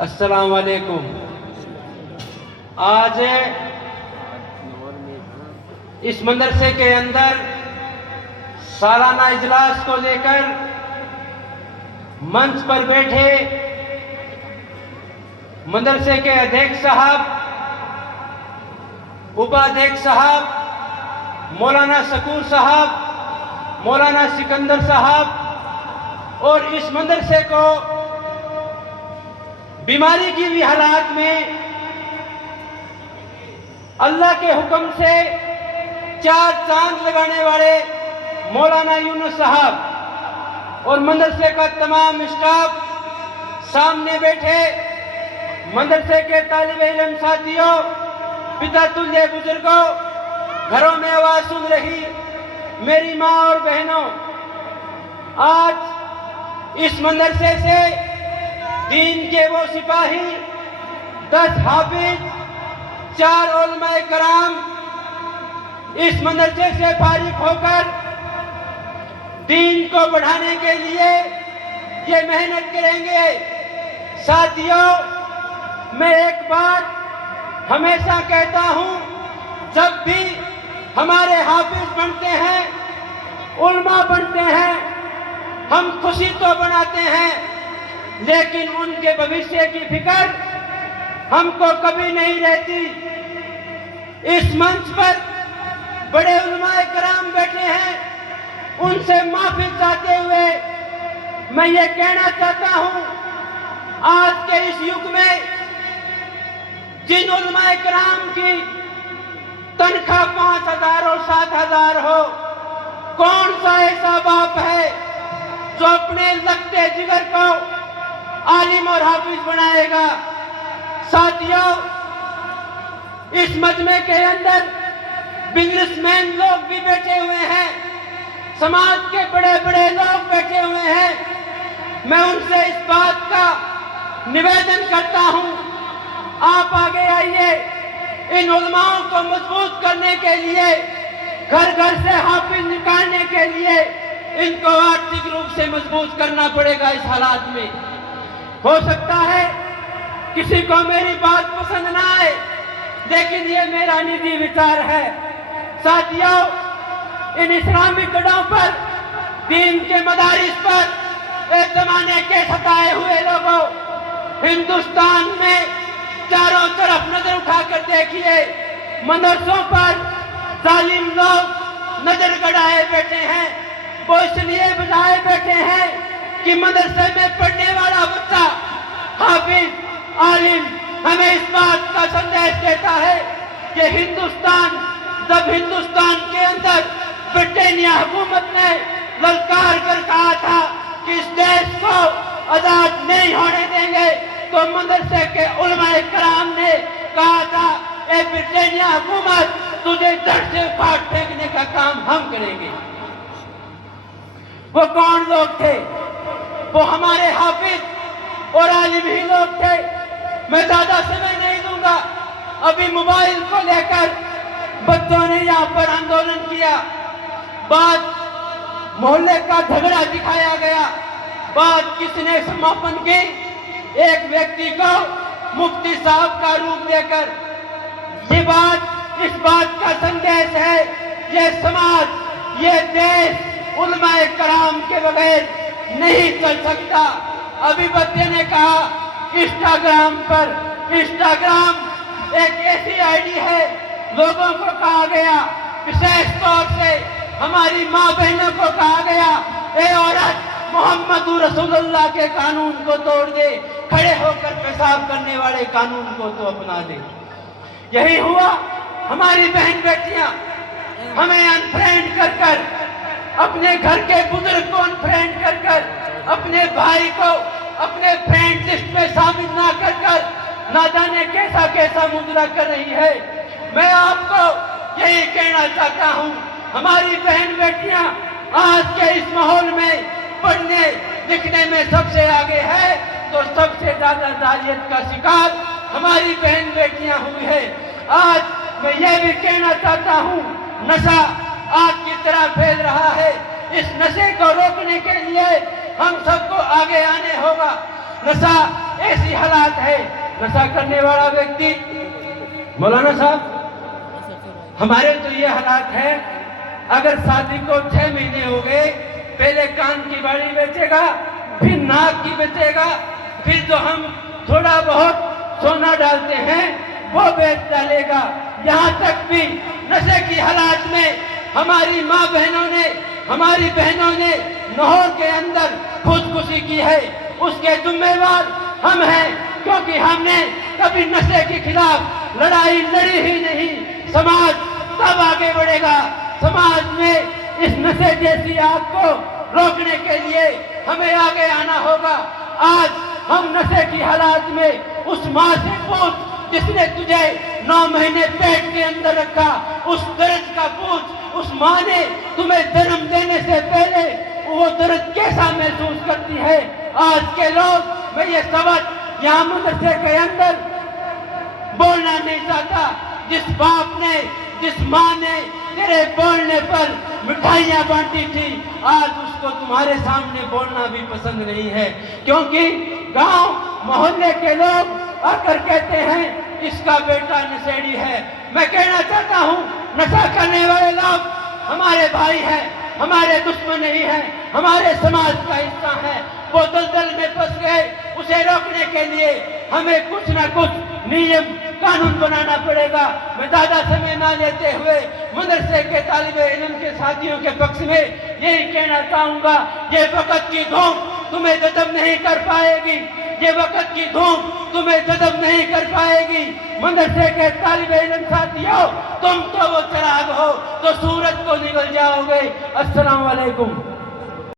अस्सलाम वालेकुम। आज इस मदरसे के अंदर सालाना इजलास को लेकर मंच पर बैठे मदरसे के अध्यक्ष साहब, उपाध्यक्ष साहब, मौलाना शकूर साहब, मौलाना सिकंदर साहब और इस मदरसे को बीमारी की भी हालात में अल्लाह के हुक्म से 4 चांद लगाने वाले मौलाना यूनुस साहब और मदरसे का तमाम स्टाफ, सामने बैठे मदरसे के तालिब इल्म साथियों, पिता तुल्य बुजुर्गों, घरों में आवाज सुन रही मेरी माँ और बहनों, आज इस मदरसे से दीन के वो सिपाही, 10 हाफिज, 4 उलमाए कराम इस मदरसे से फारिग होकर दीन को बढ़ाने के लिए ये मेहनत करेंगे। साथियों, मैं एक बात हमेशा कहता हूं, जब भी हमारे हाफिज बनते हैं, उलमा बनते हैं, हम खुशी तो बनाते हैं, लेकिन उनके भविष्य की फिक्र हमको कभी नहीं रहती। इस मंच पर बड़े उलमाए कराम बैठे हैं, उनसे माफी चाहते हुए मैं ये कहना चाहता हूं, आज के इस युग में जिन उलमाए कराम की तनख्वाह 5,000 और 7,000 हो, कौन सा ऐसा बाप है जो अपने लगते जिगर को आलिम और हाफिज बनाएगा। साथियों, इस मजमे के अंदर बिजनेसमैन लोग भी बैठे हुए हैं, समाज के बड़े बड़े लोग बैठे हुए हैं। मैं उनसे इस बात का निवेदन करता हूं, आप आगे आइए, इन उलमाओं को मजबूत करने के लिए, घर घर से हाफिज निकालने के लिए इनको आर्थिक रूप से मजबूत करना पड़ेगा। इस हालात में हो सकता है किसी को मेरी बात पसंद ना आए, लेकिन ये मेरा निजी विचार है। साथियों, इन इस्लामी गढ़ों पर, दीन के मदारिस पर एक जमाने के सताए हुए लोगों, हिंदुस्तान में चारों तरफ नजर उठाकर देखिए, मदरसों पर जालिम लोग नजर गड़ाए बैठे हैं। वो इसलिए बनाए बैठे हैं कि मदरसे में पढ़ने वाला बच्चा हाफिज, आलिम हमें इस बात का संदेश देता है कि जब हिंदुस्तान के अंदर ब्रिटेनिया हुकूमत ने ललकार कर कहा था कि इस देश को आजाद नहीं होने देंगे, तो मदरसे के उलमाए कराम ने कहा था, ए ब्रिटेनिया हुकूमत, तुझे धड़ से उखाड़ फेंकने का काम हम करेंगे। वो कौन लोग थे? वो हमारे हाफिज और आलिम ही लोग थे। मैं ज्यादा समय नहीं दूंगा। अभी मोबाइल को लेकर बच्चों ने यहाँ पर आंदोलन किया, बाद मोहल्ले का झगड़ा दिखाया गया, बाद किसने समापन की, एक व्यक्ति को मुफ्ती साहब का रूप देकर। ये बात इस बात का संदेश है, ये समाज, ये देश उलमाए कराम के बगैर नहीं चल सकता। अभी बच्चे ने कहा इंस्टाग्राम एक ऐसी आईडी है, लोगों को कहा गया, विशेष तौर से हमारी माँ बहनों को कहा गया, ए औरत, मोहम्मद रसूलुल्लाह के कानून को तोड़ दे, खड़े होकर पेशाब करने वाले कानून को तो अपना दे। यही हुआ। हमारी बहन बेटियां हमें अनफ्रेंड कर कर, अपने घर के बुजुर्ग को अनफ्रेंड कर कर, अपने भाई को अपने फ्रेंड लिस्ट में शामिल ना कर कर, ना जाने कैसा कैसा मुजरा कर रही है। मैं आपको यही कहना चाहता हूँ, हमारी बहन बेटियां आज के इस माहौल में पढ़ने लिखने में सबसे आगे है, तो सबसे ज्यादा जालियत का शिकार हमारी बहन बेटियां हुई है। आज मैं ये भी कहना चाहता हूँ, नशा आग की तरह फैल रहा है। इस नशे को रोकने के लिए हम सबको आगे आने होगा। नशा ऐसी हालात है, नशा करने वाला व्यक्ति, मौलाना साहब हमारे तो ये हालात है, अगर शादी को 6 महीने हो गए, पहले कान की बाड़ी बेचेगा, फिर नाक की बेचेगा, फिर जो हम थोड़ा बहुत सोना डालते हैं वो बेच डालेगा। यहाँ तक भी नशे की हालात में हमारी माँ बहनों ने, हमारी बहनों ने नहर के अंदर खुदकुशी की है, उसके जिम्मेवार हम हैं, क्योंकि हमने कभी नशे के खिलाफ लड़ाई लड़ी ही नहीं। समाज तब आगे बढ़ेगा, समाज में इस नशे जैसी आग को रोकने के लिए हमें आगे आना होगा। आज हम नशे की हालात में उस माँ से पूछ जिसने तुझे 9 महीने पेट के अंदर रखा, उस दर्द का पूछ। उस माँ ने तुम्हें जन्म देने से पहले वो दर्द कैसा महसूस करती है। आज के लोग, मैं ये सबक यहाँ मदरसे के अंदर बोलना नहीं चाहता। जिस बाप ने, जिस माँ ने तेरे बोलने पर मिठाइयाँ बांटी थी, आज उसको तुम्हारे सामने बोलना भी पसंद नहीं है, क्योंकि गांव मोहल्ले के लोग आकर कहते हैं इसका बेटा नशेड़ी है। मैं कहना चाहता हूँ, नशा करने वाले लोग हमारे भाई हैं, हमारे दुश्मन नहीं हैं, हमारे समाज का हिस्सा है। वो दलदल में फंस गए, उसे रोकने के लिए हमें कुछ ना कुछ नियम कानून बनाना पड़ेगा। मैं ज्यादा समय ना लेते हुए मदरसे के तालिबे इल्म के साथियों के पक्ष में यही कहना चाहूंगा, ये वक्त की धूप तुम्हें जज़ब नहीं कर पाएगी, ये वक्त की धूप तुम्हें जज़ब नहीं कर पाएगी। मदरसे के तालिबे इल्म साथियों, तुम तो वो चिराग हो तो सूरज को निगल जाओगे। अस्सलाम वालेकुम।